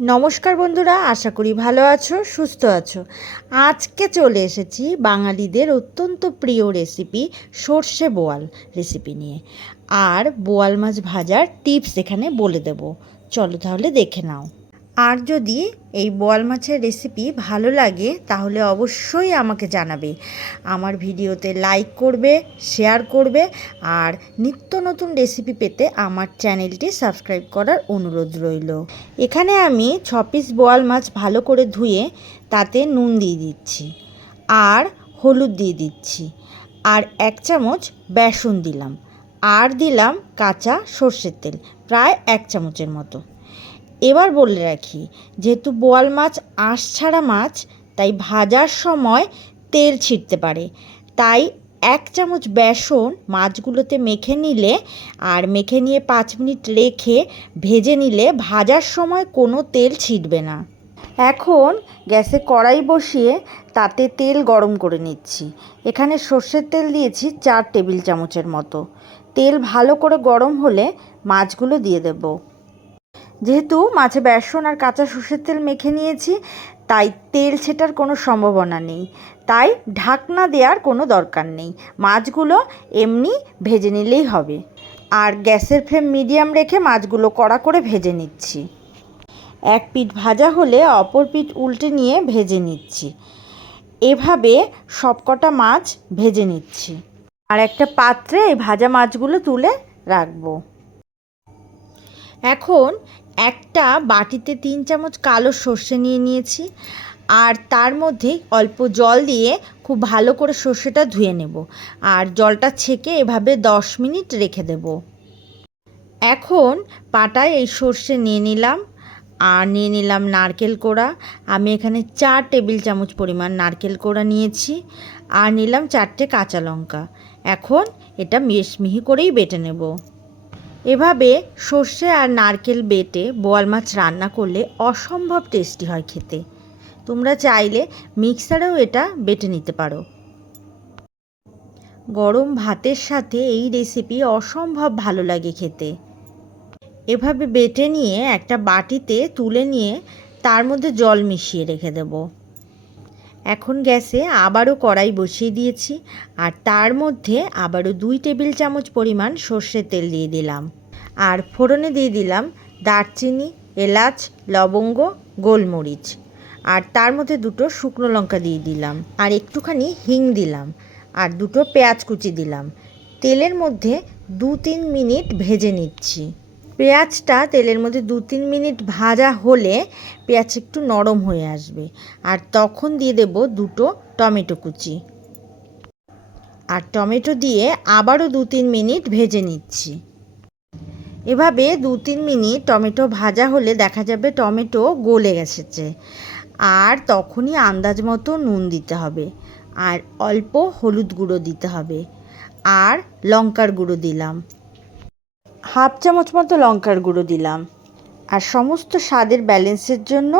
নমস্কার বন্ধুরা, আশা করি ভালো আছো, সুস্থ আছো। আজকে চলে এসেছি বাঙালিদের অত্যন্ত প্রিয় রেসিপি সর্ষে বোয়াল রেসিপি নিয়ে। আর বোয়াল মাছ ভাজার টিপস এখানে বলে দেব। চলো তাহলে দেখে নাও। আর যদি এই বোয়াল মাছের রেসিপি ভালো লাগে, তাহলে অবশ্যই আমাকে জানাবে। আমার ভিডিওতে লাইক করবে শেয়ার করবে, আর নিত্য নতুন রেসিপি পেতে আমার চ্যানেলটি সাবস্ক্রাইব করার অনুরোধ রইল। এখানে আমি ছ পিস বোয়াল মাছ ভালো করে ধুয়ে তাতে নুন দিয়ে দিচ্ছি, আর হলুদ দিয়ে দিচ্ছি, আর এক চামচ বেসন দিলাম, আর দিলাম কাঁচা সর্ষের তেল, প্রায় এক চামচের মতো। এবার বলে রাখি, যেহেতু বোয়াল মাছ, আঁশ ছাড়া মাছ, তাই ভাজার সময় তেল ছিটতে পারে। তাই এক চামচ বেসন মাছগুলোতে মেখে নিলে আর মেখে নিয়ে পাঁচ মিনিট রেখে ভেজে নিলে ভাজার সময় কোনো তেল ছিটবে না। এখন গ্যাসে কড়াই বসিয়ে তাতে তেল গরম করে নিচ্ছি। এখানে সর্ষের তেল দিয়েছি চার টেবিল চামচের মতো। তেল ভালো করে গরম হলে মাছগুলো দিয়ে দেবো। যেহেতু মাছে বেসন আর কাঁচা সর্ষের তেল মেখে নিয়েছি, তাই তেল ছেটার কোনো সম্ভাবনা নেই। তাই ঢাকনা দেওয়ার কোনো দরকার নেই। মাছগুলো এমনি ভেজে নিলেই হবে। আর গ্যাসের ফ্লেম মিডিয়াম রেখে মাছগুলো কড়া করে ভেজে নিচ্ছি। এক পিঠ ভাজা হলে অপর পিঠ উল্টে নিয়ে ভেজে নিচ্ছি। এভাবে সবকটা মাছ ভেজে নিচ্ছি। আর একটা পাত্রে এই ভাজা মাছগুলো তুলে রাখব। এখন একটা বাটিতে তিন চামচ কালো সর্ষে নিয়ে নিয়েছি আর তার মধ্যে অল্প জল দিয়ে খুব ভালো করে সর্ষেটা ধুয়ে নেব। আর জলটা ছেঁকে এভাবে দশ মিনিট রেখে দেব। এখন পাটায় এই সর্ষে নিয়ে নিলাম। আর নিয়ে নিলাম নারকেল কোড়া। আমি এখানে চার টেবিল চামচ পরিমাণ নারকেল কোড়া নিয়েছি। আর নিলাম চারটে কাঁচা লঙ্কা। এখন এটা মিহি করেই বেটে নেব। এভাবে সর্ষে আর নারকেল বেটে বোয়াল মাছ রান্না করলে অসম্ভব টেস্টি হয় খেতে। তোমরা চাইলে মিক্সারেও এটা বেটে নিতে পারো। গরম ভাতের সাথে এই রেসিপি অসম্ভব ভালো লাগে খেতে। এভাবে বেটে নিয়ে একটা বাটিতে তুলে নিয়ে তার মধ্যে জল মিশিয়ে রেখে দেব। এখন গ্যাসে আবারও কড়াই বসিয়ে দিয়েছি আর তার মধ্যে আবারও দুই টেবিল চামচ পরিমাণ সর্ষের তেল দিয়ে দিলাম। আর ফোড়নে দিয়ে দিলাম দারচিনি, এলাচ, লবঙ্গ, গোলমরিচ। আর তার মধ্যে দুটো শুকনো লঙ্কা দিয়ে দিলাম। আর একটুখানি হিং দিলাম। আর দুটো পেঁয়াজ কুচি দিলাম। তেলের মধ্যে দু তিন মিনিট ভেজে নিচ্ছি। পেঁয়াজটা তেলের মধ্যে দু তিন মিনিট ভাজা হলে পেঁয়াজ একটু নরম হয়ে আসবে। আর তখন দিয়ে দেব দুটো টমেটো কুচি। আর টমেটো দিয়ে আবারও দু তিন মিনিট ভেজে নিচ্ছি। এভাবে দু তিন মিনিট টমেটো ভাজা হলে দেখা যাবে টমেটো গলে গেছেছে আর তখনই আন্দাজ মতো নুন দিতে হবে। আর অল্প হলুদ গুঁড়ো দিতে হবে। আর লঙ্কার গুঁড়ো দিলাম। হাফ চামচ মতো লঙ্কার গুঁড়ো দিলাম। আর সমস্ত স্বাদের ব্যালেন্সের জন্য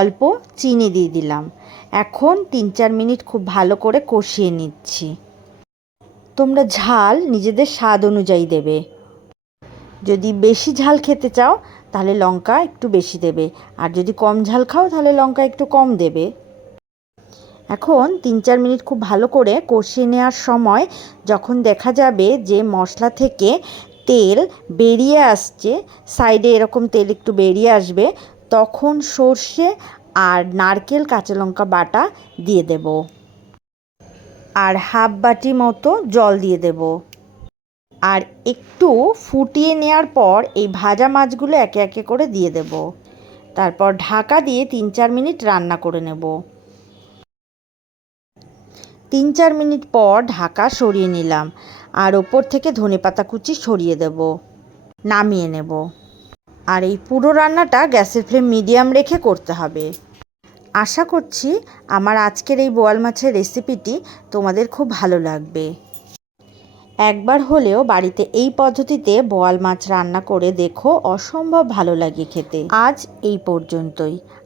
অল্প চিনি দিয়ে দিলাম। এখন তিন চার মিনিট খুব ভালো করে কষিয়ে নিচ্ছি। তোমরা ঝাল নিজেদের স্বাদ অনুযায়ী দেবে। যদি বেশি ঝাল খেতে চাও, তাহলে লঙ্কা একটু বেশি দেবে। আর যদি কম ঝাল খাও, তাহলে লঙ্কা একটু কম দেবে। এখন তিন চার মিনিট খুব ভালো করে কষিয়ে নেওয়ার সময় যখন দেখা যাবে যে মশলা থেকে তেল বেরিয়ে আসছে সাইডে এরকম তেল একটু বেরিয়ে আসবে, তখন সর্ষে আর নারকেল, কাঁচা লঙ্কা বাটা দিয়ে দেব। আর হাফ বাটি মতো জল দিয়ে দেবো। আর একটু ফুটিয়ে নেওয়ার পর এই ভাজা মাছগুলো একে একে করে দিয়ে দেব। তারপর ঢাকা দিয়ে তিন চার মিনিট রান্না করে নেব। তিন চার মিনিট পর ঢাকা সরিয়ে নিলাম। আর ওপর থেকে ধনে পাতা কুচি সরিয়ে দেব। নামিয়ে নেব। আর এই পুরো রান্নাটা গ্যাসের ফ্লেম মিডিয়াম রেখে করতে হবে। আশা করছি আমার আজকের এই বোয়াল মাছের রেসিপিটি তোমাদের খুব ভালো লাগবে। একবার হলেও বাড়িতে এই পদ্ধতিতে বোয়াল মাছ রান্না করে দেখো, অসম্ভব ভালো লাগে খেতে। আজ এই পর্যন্তই।